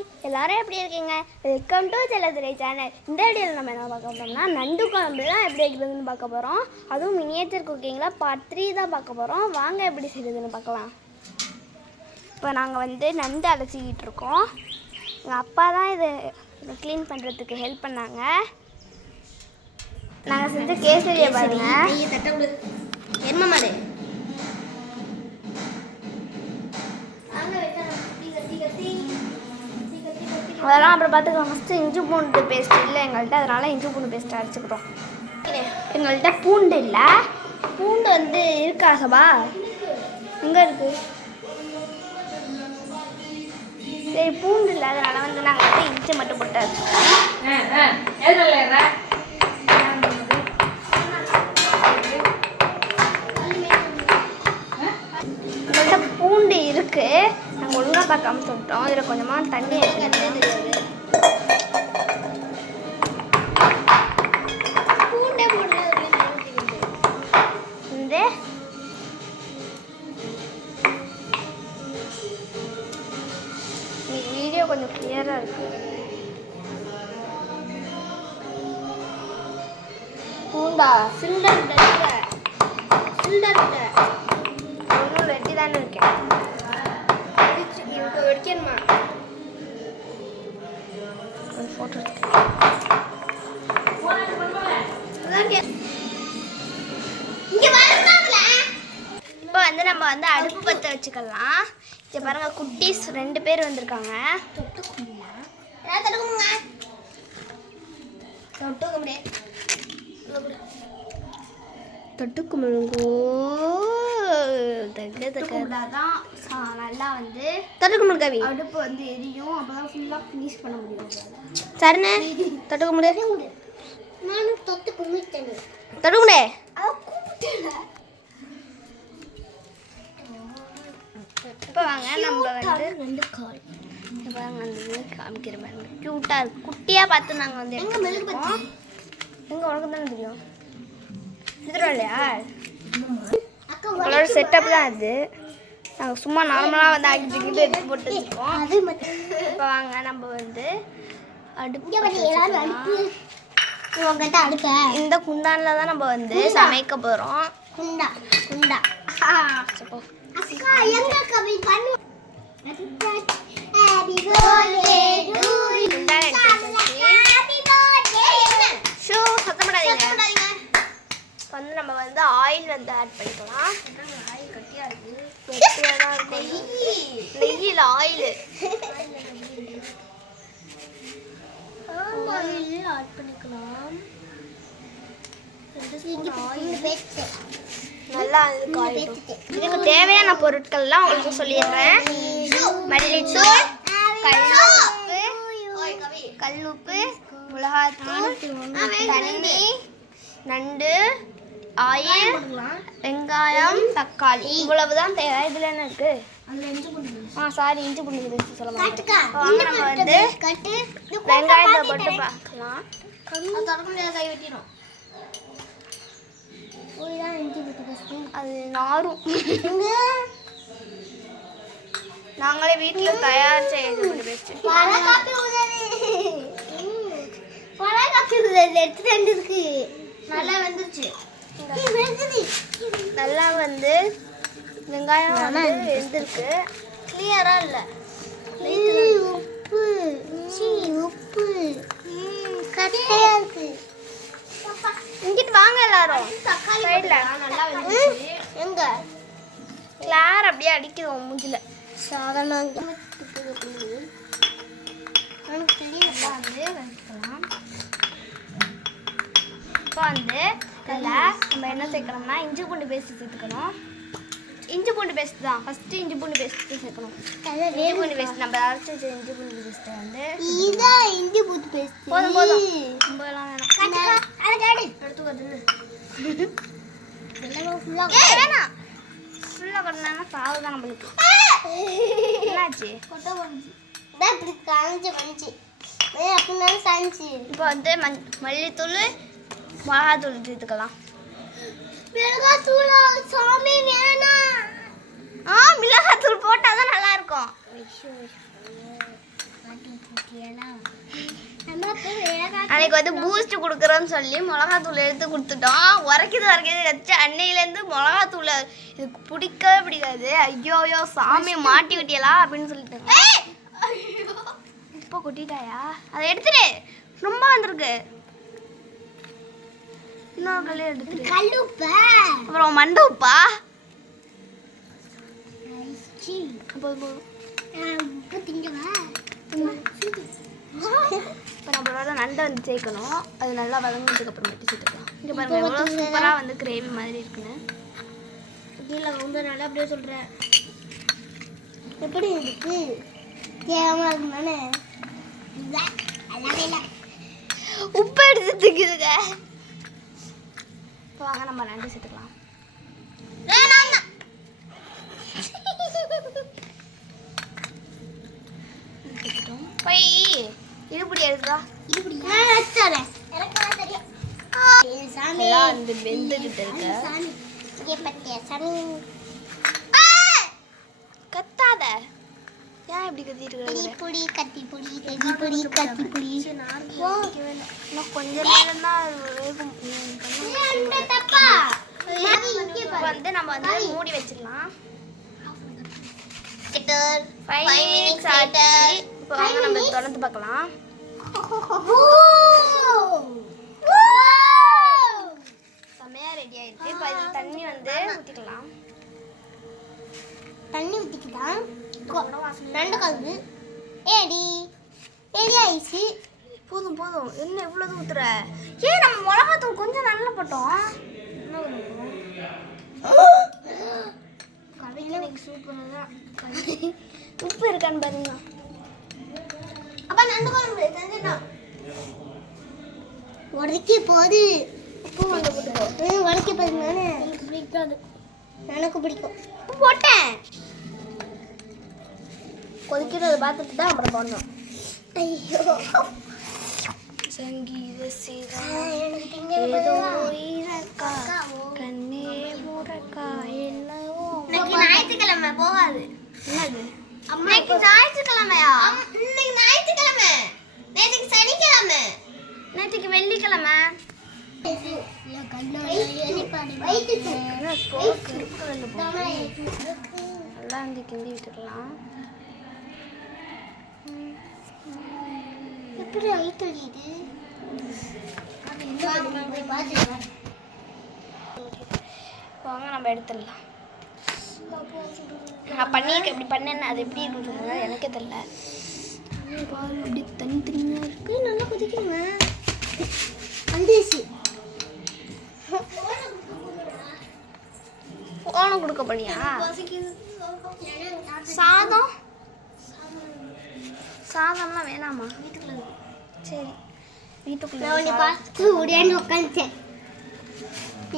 Hi, எல்லாரும் எப்படி இருக்கீங்க? Welcome to Chelladurai channel. இந்த வீடியோவில் நம்ம என்ன பார்க்க போகிறோம்னா நண்டு குழம்பு தான் எப்படி வைக்கிறதுன்னு பார்க்க போகிறோம். அதுவும் மினியேச்சர் குக்கிங்கில் பார்ட் 3 தான் பார்க்க போகிறோம். வாங்க எப்படி செய்யுதுன்னு பார்க்கலாம். இப்போ நாங்கள் நண்டு அலசிக்கிட்டு இருக்கோம். எங்கள் அப்பா தான் இதை க்ளீன் பண்ணுறதுக்கு ஹெல்ப் பண்ணாங்க. நாங்கள் செஞ்ச கேசரியை பாருங்கள். என்ன மாடு அதெல்லாம் அப்புறம் பார்த்துக்கலாம். ஃபஸ்ட்டு இஞ்சி பூண்டு பேஸ்ட் இல்லை எங்கள்கிட்ட, அதனால் இஞ்சி பூண்டு பேஸ்ட் அரைச்சிக்கிறோம். எங்கள்கிட்ட பூண்டு இல்லை. பூண்டு இருக்கா சபா? எங்கே இருக்குது? சரி, பூண்டு இல்லை, அதனால் நாங்கள் இஞ்சி மட்டும் போட்டு அரைச்சிக்கிறோம். எங்கள்கிட்ட பூண்டு இருக்குது, நாங்கள் ஒழுங்காக பார்க்காம சொல்லிட்டோம். இதில் கொஞ்சமாக தண்ணி பூண்டே போடல. வீடியோ கொஞ்சம் கிளியராக இருக்கு. பூண்டா சில்டர் ஒன்றும் வெட்டி தானே இருக்கேன். இப்போ வெடிக்கணுமா? ஒரு ஃபோட்டோ இப்போ நம்ம அடுப்பு பற்ற வச்சுக்கலாம். இங்கே பாருங்க, குட்டீஸ் 2 பேர் வந்திருக்காங்க. தொட்டுக்குமுழுங்கோ நல்லா தொட்டுக்குமுழுகாவி அடுப்பு எரியும். அப்போதான் ஃபுல்லாக ஃபினிஷ் பண்ண முடியும். சரிண்ணே, தொட்டுக்க முடியாது. நானும் தொட்டுக்குமுடே இப்போ வாங்க நம்ம காமிக்கிற மாதிரி க்யூட்டாக இருக்குது. குட்டியாக பார்த்து நாங்கள் எடுத்துருக்கோம். எங்கே உனக்கு தானே தெரியும். இதுவும் இல்லையா? உங்களோட செட்டப் தான் அது. நாங்கள் சும்மா நார்மலாக ஆக்கிட்டு எடுத்து போட்டு வச்சுருக்கோம். இப்போ வாங்க நம்ம அடுப்பு இந்த குண்டானில் தான் நம்ம சமைக்க போகிறோம். குண்டா நம்ம ஆயில் ஆட் பண்ணிக்கலாம். ஆயில் கட்டியா இருக்கு. நெய்யில் ஆயில் ஆட் பண்ணிக்கலாம். நல்லா இதுக்கு தேவையான பொருட்கள்லாம் உங்களுக்கு சொல்லிடுறேன். மல்லித்தூள், கல்லுப்பு, மிளகாத்தூள், தண்ணி, நண்டு, ஆயில், வெங்காயம், தக்காளி, இவ்வளவுதான் தேவை. இதில் என்ன இருக்கு? சாரி, இஞ்சி பூண்டு பேஸ்ட் சொல்ல மாட்டேன். நம்ம வெங்காயத்தை போட்டு பார்க்கலாம். கை வெட்டிடும். அது நாரும். நாங்களே வீட்டில் தயார் செய்ய பேஸ்ட். நல்லா வந்துருச்சு. நல்லா வெங்காயம் வெந்திருக்கு. கிளியரா இல்லை. உப்பு கட்டையா இருக்கு. இங்கிட்டு வாங்க எல்லாரும். சைடுல நல்லா வந்துருச்சு. எங்க கிளார் அப்படியே அடிக்குது மூஞ்சில. சாதாரண இப்போ இதில் நம்ம என்ன சேர்க்கணும்னா இஞ்சி பூண்டு பேஸ்ட் சேர்த்துக்கணும். இஞ்சி பூண்டு பேஸ்ட் தான் ஃபஸ்ட்டு. இஞ்சி பூண்டு பேஸ்ட்டு சேர்க்கணும். இஞ்சி பூண்டு பேஸ்ட் நம்ம அரைச்சி வச்ச இஞ்சி பூண்டு பேஸ்ட்டை இஞ்சி பூண்டு பேஸ்ட் போதும் ரொம்பலாம் வேணாம். வேணாம், ஃபுல்லாக பண்ணா சாவு தான் நம்மளுக்கு. என்னாச்சு? கொட்டை போச்சு. இப்படி காஞ்சி இப்போ மல்லித்தூள், மிளகாத்தூள் சேர்த்துக்கலாம். மிளகாத்தூள் போட்டால் தான் நல்லா இருக்கும். அன்னைக்கு வந்து பூஸ்ட் கொடுக்குறோன்னு சொல்லி மிளகாத்தூள் எடுத்து கொடுத்துட்டோம். உரைக்குது வச்சு அன்னையிலேருந்து மிளகாத்தூள் இதுக்கு பிடிக்கவே பிடிக்காது. ஐயோ ஐயோ சாமி மாட்டி விட்டியலா அப்படின்னு சொல்லிட்டு இப்போ கொட்டிட்டாயா? அதை எடுத்துட்டு ரொம்ப வந்திருக்கு. இன்னொரு கல்லே எடுத்துட்டு அப்புறம் மண்டை உப்பா இப்போ நம்மளோட நண்டை வந்து சேர்க்கணும். அது நல்லா வதங்கினதுக்கு அப்புறமேட்டு சேர்த்துக்கலாம். இங்கே பாருங்க எவ்வளோ சூப்பராக வந்து கிரேவி மாதிரி இருக்குன்னு. கீழே வந்து நல்லா அப்படியே சொல்கிறேன். எப்படி இருக்கு? கேவலமாக இருக்கு தானே? உப்பு எடுத்து தூக்கிடுங்க. இப்போ வாங்க நம்ம நண்டு சேர்த்துக்கலாம். போய் இருபடி எடுத்துக்கா. வந்து வெந்துகிட்டு இருக்க கத்தாத. ஏன் இப்படி கத்திட்டு இன்னும் கொஞ்சம் நேரம் தான் வந்து நம்ம வந்து மூடி வச்சிடலாம். 5 minutes ஆச்சு. இப்போ வாங்க நம்ம திறந்து பார்க்கலாம். செமையா ரெடி ஆயிடுச்சு. இப்போ இதில் தண்ணி வந்து ஊற்றிக்கலாம். தண்ணி ஊற்றிக்கலாம். ரெண்டு கலந்து ஏடி ஆயிடுச்சு. போதும் போதும். என்ன எவ்வளவு ஊத்துற? ஏன் நம்ம மிளகாத்தூள் கொஞ்சம் நல்லா போட்டோம். உப்பு இருக்கான்னு பாருங்க. அப்ப நண்டு குழம்பு செஞ்சிட்டோம். உடச்சி போது உப்பு வந்து போட்டுக்கோ. உடச்சி போது நானே பிடிக்காது. எனக்கு பிடிக்கும். உப்பு போட்டேன். கொதிக்கிறத பார்த்துட்டு தான் அப்புறம் போடணும். ஐயோ சங்கீத சீதா ஏதோ ஈரக்கா கண்ணே முறக்கா என்னவோ. இன்னைக்கு ஞாயிற்றுக்கிழமை போகாது. என்னது? இன்னைக்கு ஞாயிற்றுக்கிழமையா? இன்னைக்கு ஞாயிற்றுக்கிழமை. நேற்றுக்கு சனிக்கிழமை. நேற்றுக்கு வெள்ளிக்கிழமை. நல்லா வந்து கிண்டி விட்டுக்கலாம். எப்படி ஐட்டலிது? வாங்க நம்ம எடுத்துடலாம். நான் பண்ணியிருக்கேன். எப்படி பண்ணேன்னு அது எப்படி இருக்குன்னு எனக்கே தெரியல. அப்படி தனித்தனியாக இருக்கு. நல்லா கொதிக்கணுங்க. வந்துச்சு. ஓனம் கொடுக்க போனியா? சாதம் சாதம்லாம் வேணாமா? வீட்டுக்குள்ள சரி வீட்டுக்குள்ள பார்த்து உடையாண்டு உட்காந்துச்சேன்.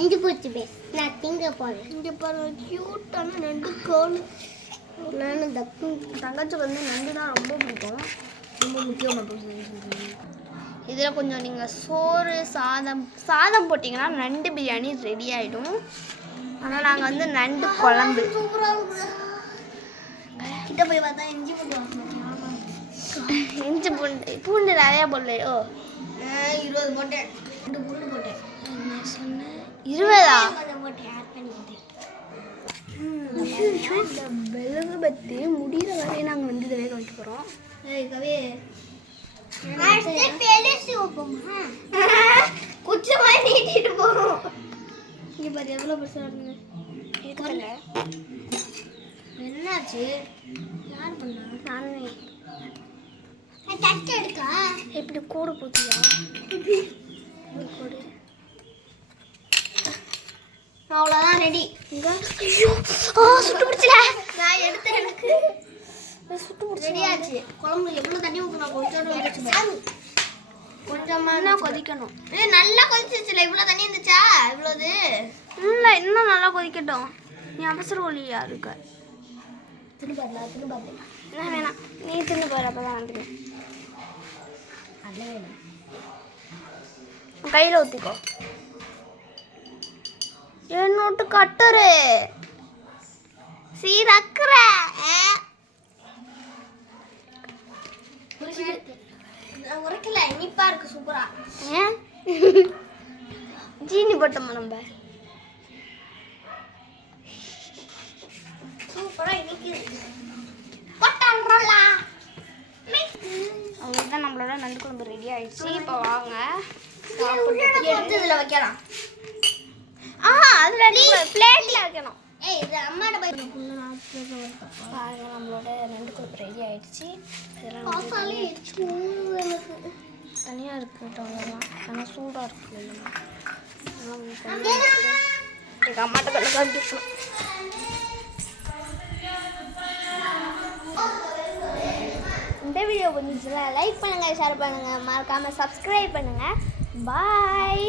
இஞ்சி போச்சுப்பேன். நான் திங்க போறேன். இங்கே பாருங்க க்யூட்டான நண்டு கோல். நானும் தப்பு. தங்கச்சி வந்து நண்டு தான் ரொம்ப பிடிக்கும். ரொம்ப முக்கியமாக இதில் கொஞ்சம் நீங்கள் சோறு சாதம் போட்டிங்கன்னா நண்டு பிரியாணி ரெடி ஆகிடும். ஆனால் நாங்கள் வந்து நண்டு குழம்பு கிட்ட போய் பார்த்தா இஞ்சி போட்டு வாசனை. இஞ்சி பூண்டு நிறையா போடலையோ? 20 போட்டேன். 2 பூண்டு போட்டேன். என்ன சொன்னேன்? 20ஆ? போட்டேன். ஆட் பண்ணிக்கிட்டேன். இந்த மெழுகு பத்தி முடிகிற வரையும் நாங்கள் வந்து இதை வேக வைக்க போகிறோம். கவே குச்சமாக நீட்டிட்டு போகிறோம். இங்கே பாரு எவ்வளோ பெருசாக இருக்குங்க. என்னாச்சு? யார் பண்ணா? நானே. தட்டு எடுக்கா? எப்படி கூடு போச்சியா? கூடு அவ்வளோதான் ரெடி. ஐயோ சுட்டு பிடிச்சல. நான் எடுத்தேன். எனக்கு சுட்டு பிடிச்சி ரெடி ஆச்சு. குழம்பு எவ்வளோ தண்ணி ஊற்றணும்? கொஞ்சமாக கொதிக்கணும். நல்லா கொதிச்சிச்சுல. இவ்வளோ தண்ணி இருந்துச்சா? இவ்வளோது இல்லை இன்னும் நல்லா கொதிக்கட்டும். நீ அவசர ஒலியா இருக்க. திரும்ப என்ன வேணாம். நீ தின்னு போகிற அப்போ தான் வந்துடும். அதில் வேணும். கையில் ஊற்றிக்கோ. என்னோட்டு கட்டுரு சீரக்குற நான் உரைக்கல இனிப்பா இருக்கு சூப்பரா. ஏன் ஜீனி போட்டோமா நம்ம? சூப்பரா இனிக்குது. போட்டாங்களா? அவ்வளோதான், நம்மளோட நண்டு குழம்பு ரெடி ஆயிடுச்சு. இப்போ வாங்க எடுத்து இதுல வைக்கலாம். அது ரெடி பிளேட்ல வைக்கணும். ஏய் இது அம்மாட்ட போய் பாருங்க, நம்மளோட நண்டு குழம்பு ரெடி ஆயிடுச்சு. இதெல்லாம் வந்து காசாலே எனக்கு தனியாக இருக்கட்டும், அதெல்லாம் ஆனால் சூடாக இருக்கு. எங்கள் அம்மாட்ட கல்ல காட்டிக்கணும். இந்த வீடியோ பிடிச்சிருந்தா லைக் பண்ணுங்கள், ஷேர் பண்ணுங்கள், மறக்காமல் சப்ஸ்கிரைப் பண்ணுங்கள். பாய்.